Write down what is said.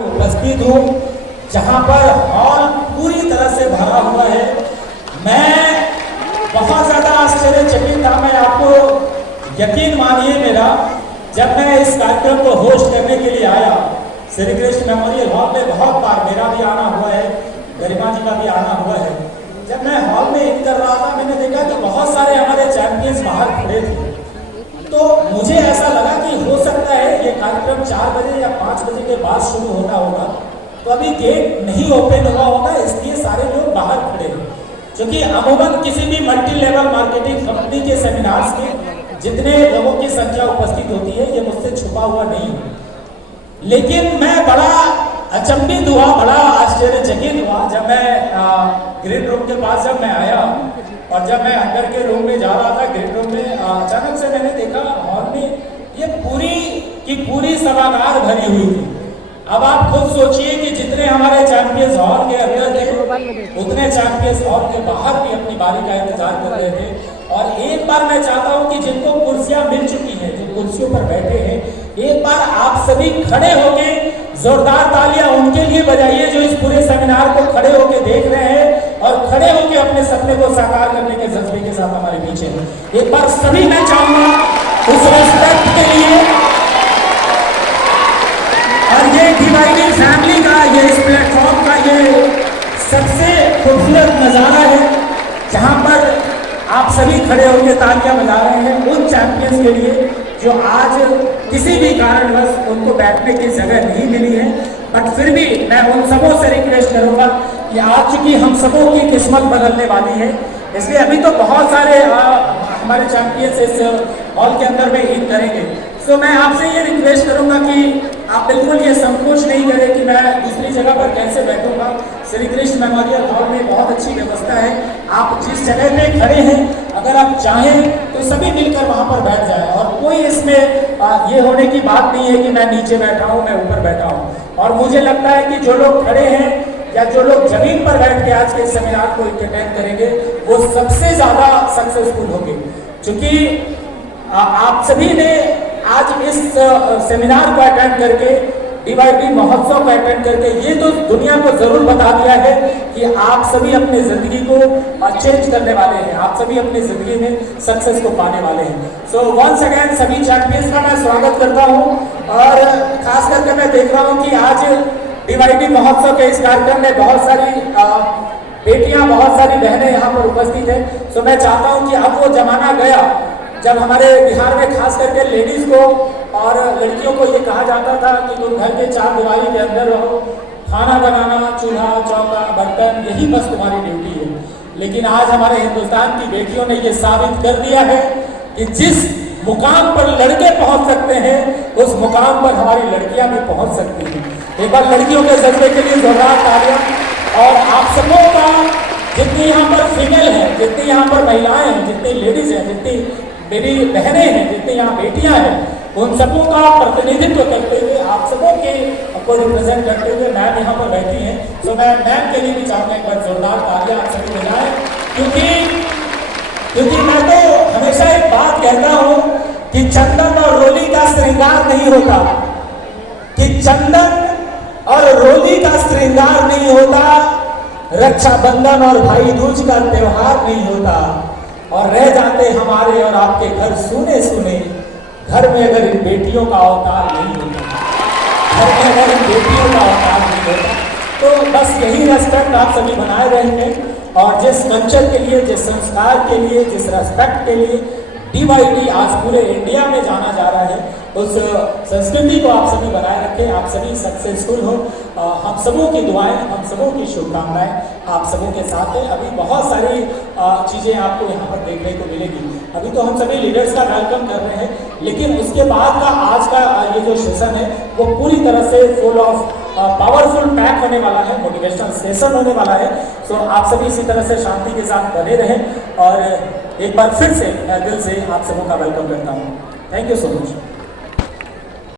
उपस्थित हूँ जहाँ पर हॉल पूरी तरह से भरा हुआ है। मैं बहुत ज़्यादा आश्चर्यचकित था। मैं आपको यकीन मानिए मेरा, जब मैं इस कार्यक्रम को होस्ट करने के लिए आया श्री कृष्ण मेमोरियल हॉल में, बहुत बार मेरा भी आना हुआ है, गरिमा जी का भी आना हुआ है। जब मैं हॉल में इन कर रहा था, मैंने देखा कि बहुत सारे हमारे चैंपियंस बाहर खड़े थे। तो मुझे ऐसा लगा कि हो सकता है ये कार्यक्रम 4 बजे या 5 बजे के बाद शुरू होना होगा, तो अभी गेट नहीं ओपन हुआ होगा, इसलिए सारे लोग बाहर खड़े हैं। क्योंकि अमूमन किसी भी मल्टी लेवल मार्केटिंग कंपनी के सेमिनार्स में जितने लोगों की संख्या उपस्थित होती है, ये मुझसे छुपा हुआ नहीं है। लेकिन मैं बड़ा अचंभित हुआ, बड़ा आश्चर्यचकित हुआ जब मैं ग्रीन रूम के पास जब मैं आया और जब मैं अंदर के रूम में जा रहा था, ग्रीन रूम में अचानक से मैंने देखा हॉल में ये पूरी की पूरी सभागार भरी हुई थी। अब आप खुद सोचिए कि जितने हमारे चैंपियंस हॉल के अंदर थे, उतने चैंपियंस हॉल के बाहर भी अपनी बारी का इंतजार कर रहे थे। और एक बार मैं चाहता हूं कि जिनको कुर्सियां मिल चुकी हैं, जो कुर्सियों पर बैठे हैं, एक बार आप सभी खड़े होके जोरदार तालियां उनके लिए बजाइए जो इस पूरे सेमिनार को खड़े होके देख रहे हैं और खड़े होके अपने सपने को साकार करने के जज्बे के साथ हमारे पीछे हैं। एक बार सभी मैं चाहूंगा उस रिस्पेक्ट के लिए। और ये डिवाइडेड फैमिली का, ये इस प्लेटफॉर्म का ये सबसे खूबसूरत नजारा है जहां पर आप सभी खड़े होकर तालियां बजा रहे हैं उन चैंपियंस के लिए जो आज किसी भी कारणवश उनको बैठने की जगह नहीं मिली है। बट फिर भी मैं उन सबों से रिक्वेस्ट करूंगा कि आज चूंकि हम सबों की किस्मत बदलने वाली है, इसलिए अभी तो बहुत सारे हमारे चैंपियंस इस हॉल के अंदर में इन करेंगे। तो मैं आपसे ये रिक्वेस्ट करूंगा कि आप बिल्कुल ये संकोच नहीं करें कि मैं दूसरी जगह पर कैसे बैठूंगा। श्री कृष्ण मेमोरियल हॉल में बहुत अच्छी व्यवस्था है। आप जिस जगह पे खड़े हैं, अगर आप चाहें तो सभी मिलकर वहां पर बैठ जाएं। और कोई इसमें ये होने की बात नहीं है कि मैं नीचे बैठा हूं, मैं ऊपर बैठा हूं। और मुझे लगता है कि जो लोग खड़े हैं या जो लोग जमीन पर बैठ के आज के सेमिनार को एंटरटेन करेंगे, वो सबसे ज्यादा सक्सेसफुल होंगे। क्योंकि आप सभी ने आज इस सेमिनार को अटेंड करके, डीवाईडी महोत्सव को अटेंड करके ये तो दुनिया को जरूर बता दिया है कि आप सभी अपनी जिंदगी को चेंज करने वाले हैं, आप सभी अपनी जिंदगी में सक्सेस को पाने वाले हैं। सो वंस अगेन सभी चैंपियंस का मैं स्वागत करता हूं। और खास करके मैं देख रहा हूं कि आज डीवाईडी महोत्सव के इस कार्यक्रम में बहुत सारी बेटियां, बहुत सारी बहनें यहाँ पर उपस्थित है। सो मैं चाहता हूँ कि अब वो जमाना गया जब हमारे बिहार में खास करके लेडीज को और लड़कियों को ये कहा जाता था कि तुम घर के 4 दीवारी के अंदर रहो, खाना बनाना, चूल्हा चौका बर्तन, यही बस तुम्हारी ड्यूटी है। लेकिन आज हमारे हिंदुस्तान की बेटियों ने ये साबित कर दिया है कि जिस मुकाम पर लड़के पहुंच सकते हैं, उस मुकाम पर हमारी लड़कियां भी पहुंच सकती हैं। एक बार लड़कियों के जज्बे के लिए जोरदार तालियां। और आप सबों का, जितनी यहाँ पर फीमेल है, जितनी यहाँ पर महिलाएं हैं, जितनी लेडीज हैं, जितनी मेरी बहनें हैं, जितनी यहाँ बेटियां हैं, उन सबों का प्रतिनिधित्व करते हुए, आप सबों के को रिप्रेजेंट करते हुए मैम यहाँ पर बैठी हैं। तो मैं मैम के लिए भी चाहूँगा एक बार जोरदार तालियां आप सभी बजाएं। क्योंकि मैं तो हमेशा एक बात कहता हूँ कि चंदन और रोली का श्रृंगार नहीं होता, कि चंदन और रोली का श्रृंगार नहीं होता, रक्षाबंधन और भाई दूज का त्योहार नहीं होता, और रह जाते हमारे और आपके घर सूने सूने, घर में अगर इन बेटियों का अवतार नहीं होता, घर में अगर इन बेटियों का अवतार नहीं होता। तो बस यही रेस्पेक्ट आप सभी बनाए रहेंगे। और जिस कल्चर के लिए, जिस संस्कार के लिए, जिस रेस्पेक्ट के लिए डीवाईडी आज पूरे इंडिया में जाना जा रहा है, उस संस्कृति को आप सभी बनाए रखें। आप सभी सक्सेसफुल हो। हम सबों की दुआएं, हम सबों की शुभकामनाएं आप सबों के साथ है। अभी बहुत सारी चीज़ें आपको यहाँ पर देखने को मिलेगी। अभी तो हम सभी लीडर्स का वेलकम कर रहे हैं, लेकिन उसके बाद का आज का ये जो सेशन है वो पूरी तरह से फुल ऑफ पावरफुल पैक होने वाला है, मोटिवेशनल सेशन होने वाला है। सो आप सभी इसी तरह से शांति के साथ बने रहें। और एक बार फिर से मैं दिल से आप सबों का वेलकम करता हूँ। Thank you so much.